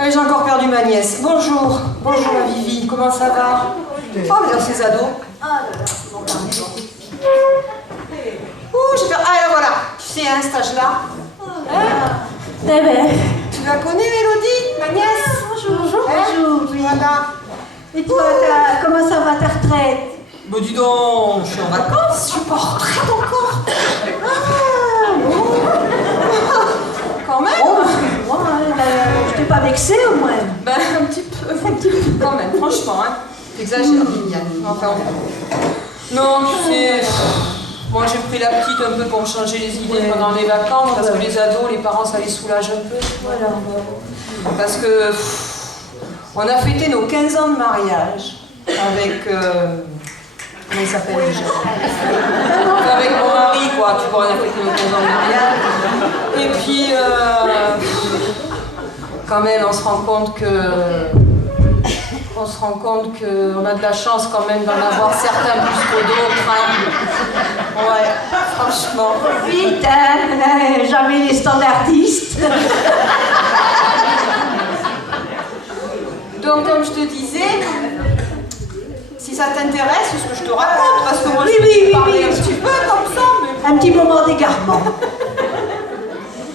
J'ai encore perdu ma nièce. Bonjour. Bonjour ma Vivi. Comment ça va? Oh, mais ces ados. J'ai perdu. Ah, là voilà. Tu sais, à un stage-là. Eh ben. Tu la connais, Mélodie, ma nièce? Bonjour. Bonjour. Voilà. Et toi, comment ça va ta retraite? Bah dis donc, je suis en vacances, je suis pas en retraite encore. Ah, bon. Quand même. Oh, excuse-moi, je t'ai pas vexée au moins. Ben, un petit peu. Quand même, franchement, hein. T'exagères, Viviane. Enfin, non, tu sais, moi j'ai pris la petite un peu pour me changer les idées pendant les vacances, parce que les ados, les parents, ça les soulage un peu. Voilà. Parce que on a fêté nos 15 ans de mariage avec... comment il s'appelle déjà? Avec mon mari, quoi. Tu vois, on a fêté nos 15 ans de mariage. Et puis, quand même, on se rend compte qu'on a de la chance quand même d'en avoir certains plus que d'autres. Hein. Ouais, franchement. Vite, hein, jamais les standardistes. Donc, comme je te disais, si ça t'intéresse, ce que je te raconte, parce que moi je vais parler un petit peu comme ça, mais... Un petit moment d'égarement.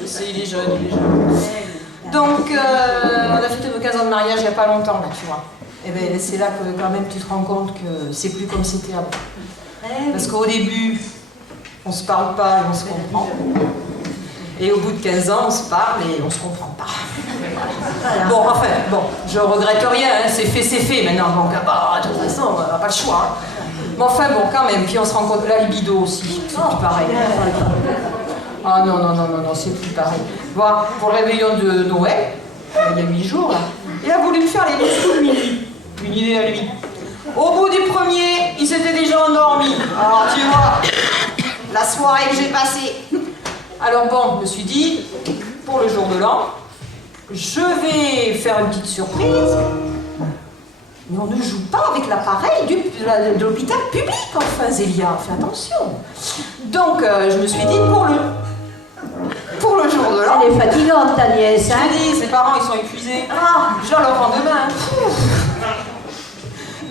Je sais, il est jeune. Donc, on a fêté nos 15 ans de mariage il n'y a pas longtemps, là, tu vois. Et bien, c'est là que quand même tu te rends compte que c'est plus comme c'était avant. Parce qu'au début, on se parle pas et on se comprend. Et au bout de 15 ans, on se parle et on se comprend pas. Voilà. Bon, enfin, je regrette rien, hein, c'est fait maintenant. Donc, bah, de toute façon, on n'a pas le choix. Hein. Mais enfin, bon, quand même, puis on se rend compte, la libido aussi, c'est plus pareil. Ah non, c'est plus pareil. Voilà, pour le réveillon de Noël, il y a 8 jours, là, il a voulu me faire les coups de minuit. Une idée à lui. Au bout du premier, il s'était déjà endormi. Alors, tu vois, la soirée que j'ai passée. Alors bon, je me suis dit, pour le jour de l'an, je vais faire une petite surprise. Mais on ne joue pas avec l'appareil de l'hôpital public, enfin, Zélia, fais attention. Donc, je me suis dit, pour le jour de l'an... Elle est fatigante, ta nièce, hein? Je te dis, ses parents, ils sont épuisés. Je leur rends demain.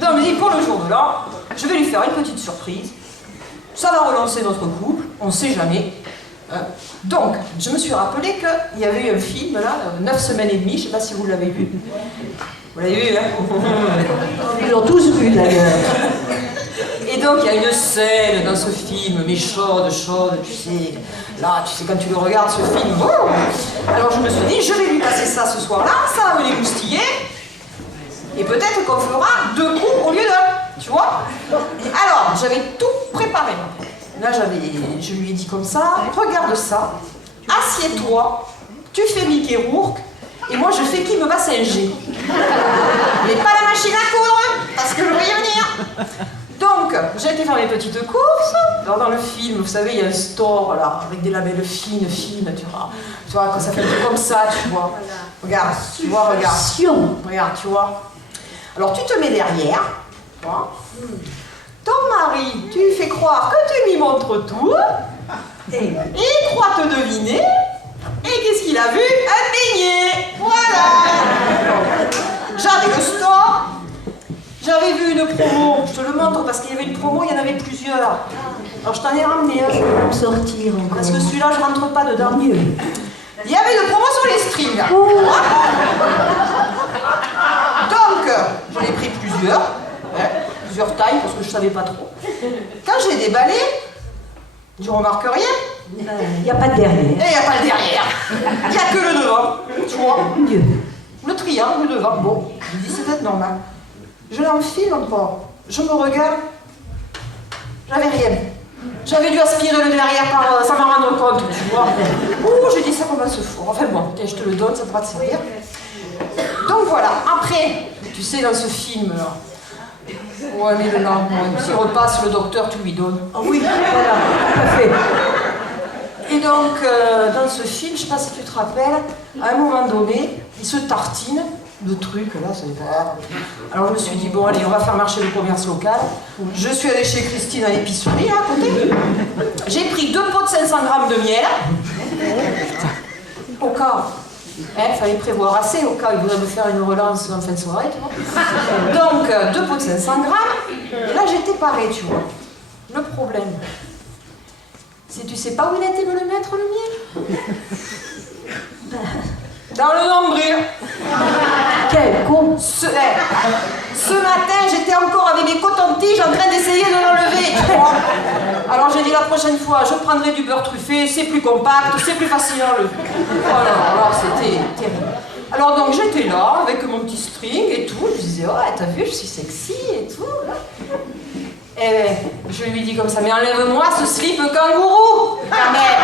Donc, je me dis, pour le jour de l'an, je vais lui faire une petite surprise. Ça va relancer notre couple, on ne sait jamais. Donc, je me suis rappelé qu'il y avait eu un film, là, 9 semaines et demie, je ne sais pas si vous l'avez vu. Vous l'avez vu, hein? Ils l'ont tous vu, d'ailleurs. Et donc, il y a une scène dans ce film, mais chaude, tu sais. Là, tu sais, quand tu le regardes, ce film... Oh. Alors, je me suis dit, je vais lui passer ça ce soir-là, ça va me l'émoustiller. Et peut-être qu'on fera 2 coups au lieu d'un, tu vois? Alors, j'avais tout préparé. Là, je lui ai dit comme ça, regarde ça, assieds-toi, tu fais Mickey Rourke, et moi je fais qui me va singer. Mais pas la machine à coudre, parce que je vais y venir. Donc, j'ai été faire mes petites courses. Alors, dans le film, vous savez, il y a un store là, avec des labels fines, tu vois, quand ça fait comme ça, tu vois. Regarde, tu vois, regarde, tu vois. Alors, tu te mets derrière, tu vois. Ton mari, tu lui fais croire que tu lui montres tout, et il croit te deviner, et qu'est-ce qu'il a vu? Un beignet. Voilà. J'avais le store, j'avais vu une promo, je te le montre parce qu'il y avait une promo, il y en avait plusieurs. Alors je t'en ai ramené un, je vais me sortir encore. Parce que celui-là, je rentre pas dedans. Mieux. Il y avait une promo sur les strings. Oh. Donc, j'en ai pris plusieurs tailles parce que je savais pas trop. Quand j'ai déballé, tu remarques rien. Il n'y a pas de derrière. Et il n'y a pas le derrière. Il n'y a que le devant. Tu vois? Dieu. Le triangle devant. Bon, je dis c'est peut-être normal. Je l'enfile encore. Je me regarde. J'avais rien. J'avais dû aspirer le derrière sans m'en rendre compte, tu vois. Ouh, j'ai dit ça comme un se fout. Enfin bon, tiens, je te le donne, ça pourra te servir. Donc voilà, après, tu sais, dans ce film-là, ouais, mais le nom, s'il repasse, le docteur, tu lui donnes. Oh oui, voilà, tout à fait. Et donc, dans ce film, je ne sais pas si tu te rappelles, à un moment donné, il se tartine de trucs, là, ça n'est pas... Alors je me suis dit, bon, allez, on va faire marcher le commerce local. Je suis allée chez Christine à l'épicerie, à côté. J'ai pris 2 pots de 500 grammes de miel. Au cas, Fallait prévoir assez au cas où il voudrait me faire une relance en fin de soirée, tu vois. Donc, 2 pots de 500 grammes. Et là, j'étais parée, tu vois. Le problème, c'est tu sais pas où il était me le mettre, le miel? Dans le nombril. Quel con! Ce matin, j'étais encore avec mes cotons-tiges en train d'essayer de l'enlever, tu vois. Alors j'ai dit la prochaine fois, je prendrai du beurre truffé, c'est plus compact, c'est plus facile à enlever. Voilà, alors c'était terrible. Alors donc j'étais là, avec mon petit string et tout, je disais, oh, t'as vu, je suis sexy et tout. Et je lui dis comme ça, mais enlève-moi ce slip kangourou, quand même.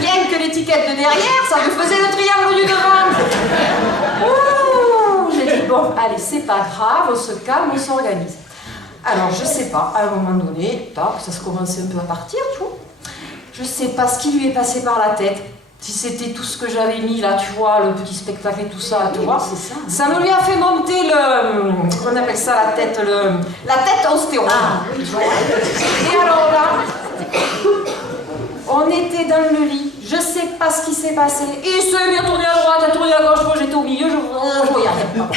Rien que l'étiquette de derrière, ça me faisait le triangle du devant. Ouh, j'ai dit, bon, allez, c'est pas grave, on se calme, on s'organise. Alors, je sais pas, à un moment donné, tac, ça se commençait un peu à partir, tu vois. Je sais pas ce qui lui est passé par la tête. Si c'était tout ce que j'avais mis là, tu vois, le petit spectacle et tout ça, tu vois. C'est ça. Ça me lui a fait monter le... Comment on appelle ça, la tête ostéo. Ah, oui, voilà. Et alors là, on était dans le lit, je sais pas ce qui s'est passé. Il s'est mis à tourner à droite, à tourner à gauche, moi j'étais au milieu, je voyais rien.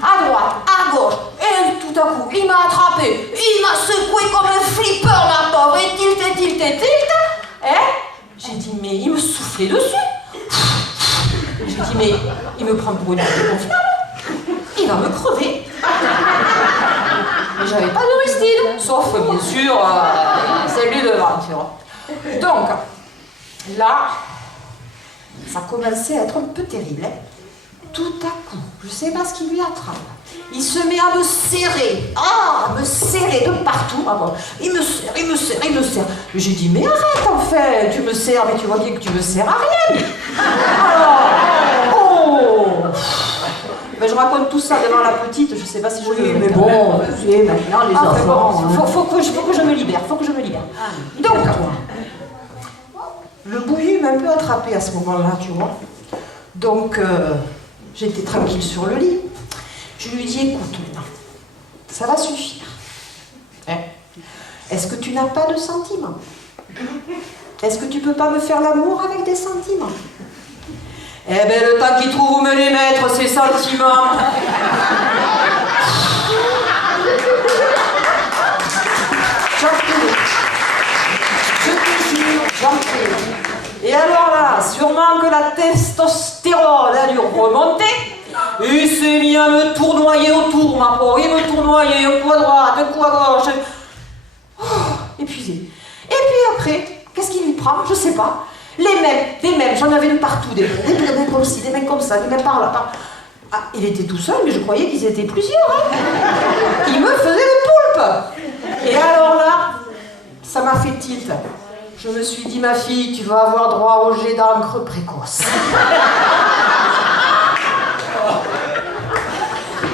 À droite, à gauche, et tout à coup, il m'a attrapé, il m'a secoué comme un flipper, ma pauvre, et tilt. J'ai dit, mais il me soufflait dessus. J'ai dit, mais il me prend pour une confiance. Il va me crever. Mais j'avais pas de rustine, sauf bien sûr celle du devant, tu vois. Donc, là, ça commençait à être un peu terrible. Hein. Tout à coup, je sais pas ce qui lui attrape. Il se met à me serrer, à me serrer de partout. Ah bon. Il me serre. J'ai dit, mais arrête en fait, tu me serres, mais tu vois bien que tu me serres à rien. Alors, oh ben, je raconte tout ça devant la petite, je sais pas si je Oui, mais bon, c'est maintenant les enfants. Bon, faut que je me libère, Donc, le bouilli m'a un peu attrapé à ce moment-là, tu vois. Donc, j'étais tranquille sur le lit. Je lui dis, écoute maintenant, ça va suffire. Hein? Est-ce que tu n'as pas de sentiments? Est-ce que tu peux pas me faire l'amour avec des sentiments? Eh bien, le temps qu'il trouve où me les mettre, ces sentiments. J'en prie. Je te jure, j'en prie. Et alors là, sûrement que la testostérone a dû remonter. Il s'est mis à me tournoyer autour, ma pauvre. Il me tournoyait un coup à droite, un coup à gauche. Oh, épuisé. Et puis après, qu'est-ce qu'il lui prend? Je sais pas. Des mêmes, j'en avais de partout. Des mêmes comme ci, des mêmes comme ça, des mêmes par là. Ah, il était tout seul, mais je croyais qu'ils étaient plusieurs. Hein. Il me faisait le poulpe. Et alors là, ça m'a fait tilt. Je me suis dit, ma fille, tu vas avoir droit au jet d'encre précoce.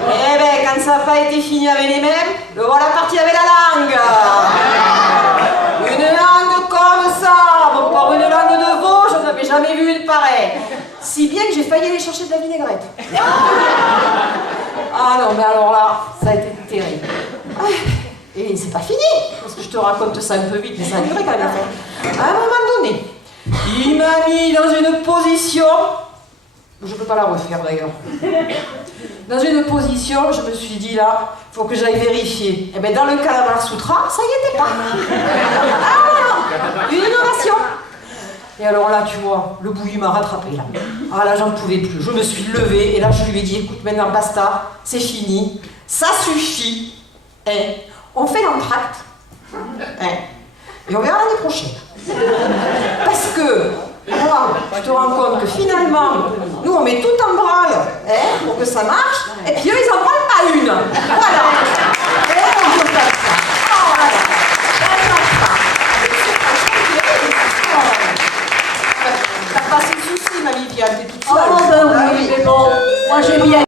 Eh bien, quand ça n'a pas été fini avec les mêmes, le voilà parti avec la langue. Une langue comme ça, bon, pas une langue de veau, je n'avais jamais vu une pareille. Si bien que j'ai failli aller chercher de la vinaigrette. Ah non, mais alors là, ça a été terrible. Et c'est pas fini, parce que je te raconte ça un peu vite, mais ça a duré quand même. À un moment donné, il m'a mis dans une position, je peux pas la refaire d'ailleurs. Dans une position, je me suis dit là, faut que j'aille vérifier. Et bien dans le Calamar Sutra, ça y était pas. Ah, une innovation. Et alors là, tu vois, le bouilli m'a rattrapé là. Ah là, j'en pouvais plus. Je me suis levée et là, je lui ai dit, écoute, maintenant basta, c'est fini, ça suffit. Hein, on fait l'entracte. Hein, et on verra l'année prochaine. Parce que moi, tu te rends compte que finalement, nous on met tout en branle hein, pour que ça marche, et puis eux ils en branlent pas une. Voilà. Et on peut faire ça. Voilà. T'as pas de soucis, ma Viviane, t'es toute seule. Oh ben oui, mais bon, moi j'ai bien